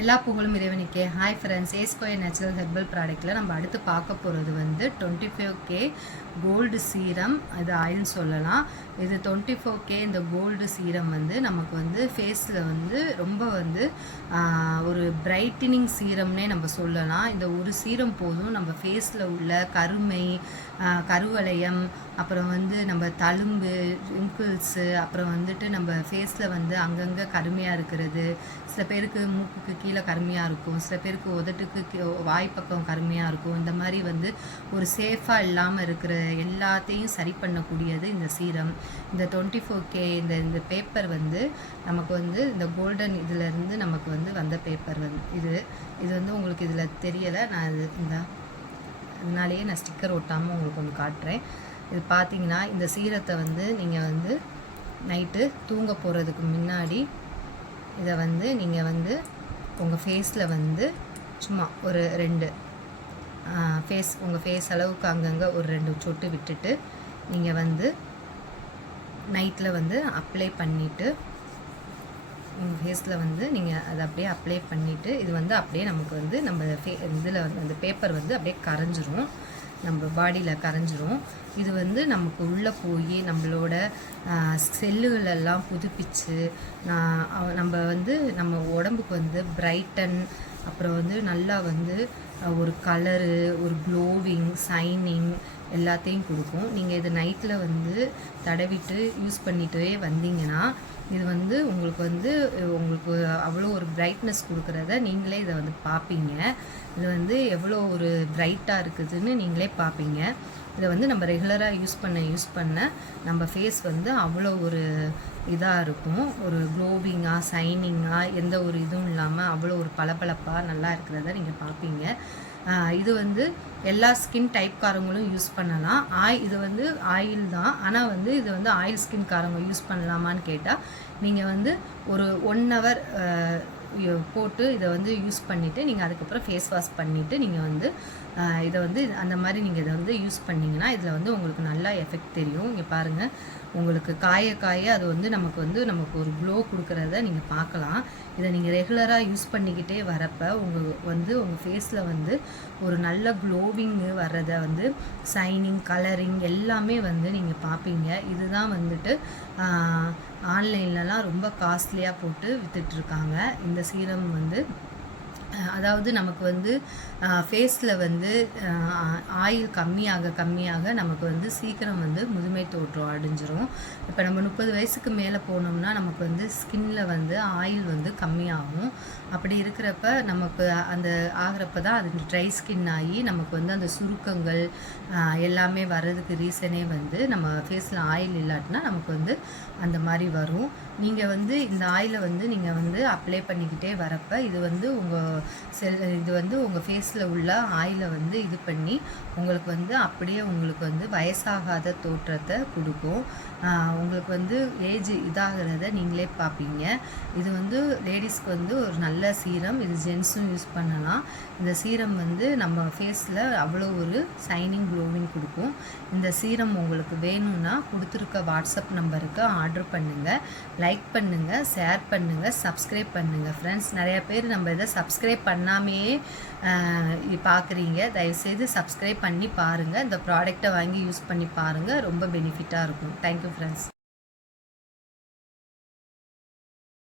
எல்லா புகழும் இறைவனுக்கே. ஹாய் ஃப்ரெண்ட்ஸ் ஏஸ்கோயர் நேச்சுரல் ஹெர்பல் ப்ராடக்ட்டில் நம்ம அடுத்து பார்க்க போகிறது வந்து twenty five K gold serum அது ஆயில் சொல்லலாம். இது டுவெண்ட்டி ஃபோர் கே இந்த கோல்டு சீரம் வந்து நமக்கு வந்து ஃபேஸில் வந்து ரொம்ப வந்து ஒரு பிரைட்டனிங் சீரம்னே நம்ம சொல்லலாம். இந்த ஒரு சீரம் போதும் நம்ம ஃபேஸில் உள்ள கருமை கருவளையம் அப்புறம் வந்து நம்ம தழும்பு ரிங்கிள்ஸு அப்புறம் வந்துட்டு நம்ம ஃபேஸில் வந்து அங்கங்கே கருமையாக இருக்கிறது. சில பேருக்கு மூக்குக்கு கீழே கருமையாக இருக்கும். சில பேருக்கு உதட்டுக்கு வாய்ப்பக்கம் கருமையாக இருக்கும். இந்த மாதிரி வந்து ஒரு சேஃபாக இல்லாமல் இருக்கிற எல்லாத்தையும் சரி பண்ணக்கூடியது இந்த சீரம். இந்த டுவெண்ட்டி ஃபோர் கே இந்த இந்த பேப்பர் வந்து நமக்கு வந்து இந்த கோல்டன் இதிலேருந்து நமக்கு வந்து வந்த பேப்பர் வந்து இது. இது வந்து உங்களுக்கு இதில் தெரியலை. நான் இது இந்த அதனாலேயே நான் ஸ்டிக்கர் ஒட்டாமல் உங்களுக்கு ஒன்று காட்டுறேன். இது பார்த்தீங்கன்னா இந்த சீரத்தை வந்து நீங்கள் வந்து நைட்டு தூங்க போகிறதுக்கு முன்னாடி இதை வந்து நீங்கள் வந்து உங்கள் ஃபேஸில் வந்து சும்மா ஒரு ரெண்டு ஃபேஸ் உங்கள் ஃபேஸ் அளவுக்கு அங்கங்கே ஒரு ரெண்டு சொட்டு விட்டுட்டு நீங்கள் வந்து நைட்டில் வந்து அப்ளை பண்ணிவிட்டு உங்கள் ஃபேஸில் வந்து நீங்கள் அதை அப்படியே அப்ளை பண்ணிவிட்டு இது வந்து அப்படியே நமக்கு வந்து நம்ம ஃபே இதில் வந்து அந்த பேப்பர் வந்து அப்படியே கரைஞ்சிரும். நம்ம பாடியில் கரைஞ்சிரும். இது வந்து நமக்கு உள்ளே போய் நம்மளோட செல்லுகளெல்லாம் புதுப்பிச்சு நம்ம வந்து நம்ம உடம்புக்கு வந்து பிரைட்டன் அப்புறம் வந்து நல்லா வந்து ஒரு கலரு ஒரு க்ளோவிங் சைனிங் எல்லாத்தையும் கொடுக்கும். நீங்கள் இது நைட்டில் வந்து தடவிட்டு யூஸ் பண்ணிகிட்டே வந்தீங்கன்னா இது வந்து உங்களுக்கு வந்து உங்களுக்கு அவ்வளோ ஒரு பிரைட்னஸ் கொடுக்குறத நீங்களே இதை வந்து பார்ப்பீங்க. இது வந்து எவ்வளோ ஒரு பிரைட்டாக இருக்குதுன்னு நீங்களே பார்ப்பீங்க. இதை வந்து நம்ம ரெகுலராக யூஸ் பண்ண யூஸ் பண்ண நம்ம ஃபேஸ் வந்து அவ்வளோ ஒரு இதாக இருக்கும். ஒரு க்ளோவிங்காக சைனிங்காக எந்த ஒரு இதுவும் இல்லாமல் அவ்வளோ ஒரு பளபளப்பாக நல்லா இருக்கிறத நீங்கள் பார்ப்பீங்க. இது வந்து எல்லா ஸ்கின் டைப்காரங்களும் யூஸ் பண்ணலாம். ஆய் இது வந்து ஆயில் தான். ஆனால் வந்து இது வந்து ஆயில் ஸ்கின்காரங்க யூஸ் பண்ணலாமான்னு கேட்டால் நீங்கள் வந்து ஒரு ஒன் ஹவர் போட்டு இதை வந்து யூஸ் பண்ணிவிட்டு நீங்கள் அதுக்கப்புறம் ஃபேஸ் வாஷ் பண்ணிவிட்டு நீங்கள் வந்து இதை வந்து அந்த மாதிரி நீங்கள் இதை வந்து யூஸ் பண்ணிங்கன்னா இதில் வந்து உங்களுக்கு நல்லா எஃபெக்ட் தெரியும். இங்கே பாருங்கள் உங்களுக்கு காய காய அது வந்து நமக்கு வந்து நமக்கு ஒரு க்ளோ கொடுக்குறத நீங்கள் பார்க்கலாம். இதை நீங்கள் ரெகுலராக யூஸ் பண்ணிக்கிட்டே வரப்போ உங்கள் வந்து உங்கள் ஃபேஸில் வந்து ஒரு நல்ல க்ளோவிங்கு வர்றதை வந்து சைனிங் கலரிங் எல்லாமே வந்து நீங்கள் பார்ப்பீங்க. இதுதான் வந்துட்டு ஆன்லைன்லலாம் ரொம்ப காஸ்ட்லியாக போட்டு விற்றுட்ருக்காங்க இந்த சீரம் வந்து அதாவது நமக்கு வந்து ஃபேஸில் வந்து ஆயில் கம்மியாக கம்மியாக நமக்கு வந்து சீக்கிரம் வந்து முதுமை தோற்றம் அடைஞ்சிரும். இப்போ நம்ம முப்பது வயசுக்கு மேலே போனோம்னா நமக்கு வந்து ஸ்கின்ல வந்து ஆயில் வந்து கம்மியாகும். அப்படி இருக்கிறப்ப நமக்கு அந்த ஆகிறப்ப தான் அது ட்ரை ஸ்கின் ஆகி நமக்கு வந்து அந்த சுருக்கங்கள் எல்லாமே வர்றதுக்கு ரீசனே வந்து நம்ம ஃபேஸில் ஆயில் இல்லாட்டினா நமக்கு வந்து அந்த மாதிரி வரும். நீங்கள் வந்து இந்த ஆயிலை வந்து நீங்கள் வந்து அப்ளை பண்ணிக்கிட்டே வரப்போ இது வந்து உங்கள் செல் இது வந்து உங்கள் ஃபேஸில் உள்ள ஆயிலை வந்து இது பண்ணி உங்களுக்கு வந்து அப்படியே உங்களுக்கு வந்து வயசாகாத தோற்றத்தை கொடுக்கும். உங்களுக்கு வந்து ஏஜ் இதாகிறத நீங்களே பார்ப்பீங்க. இது வந்து லேடிஸ்க்கு வந்து ஒரு நல்ல சீரம். இது ஜென்ஸும் யூஸ் பண்ணலாம். இந்த சீரம் வந்து நம்ம ஃபேஸில் அவ்வளோ ஒரு சைனிங் க்ளோவிங் கொடுக்கும். இந்த சீரம் உங்களுக்கு வேணும்னா கொடுத்துருக்க வாட்ஸ்அப் நம்பருக்கு ஆர்டர் பண்ணுங்கள் லைக் பண்ணுங்கள் ஷேர் பண்ணுங்கள் சப்ஸ்கிரைப் பண்ணுங்கள் ஃப்ரெண்ட்ஸ் நிறையா பேர் நம்ம இதை சப்ஸ்கிரைப் பண்ணாமையே பார்க்குறீங்க தயவுசெய்து சப்ஸ்கிரைப் பண்ணி பாருங்கள் இந்த ப்ராடக்டை வாங்கி யூஸ் பண்ணி பாருங்கள் ரொம்ப பெனிஃபிட்டாக இருக்கும். Thank you friends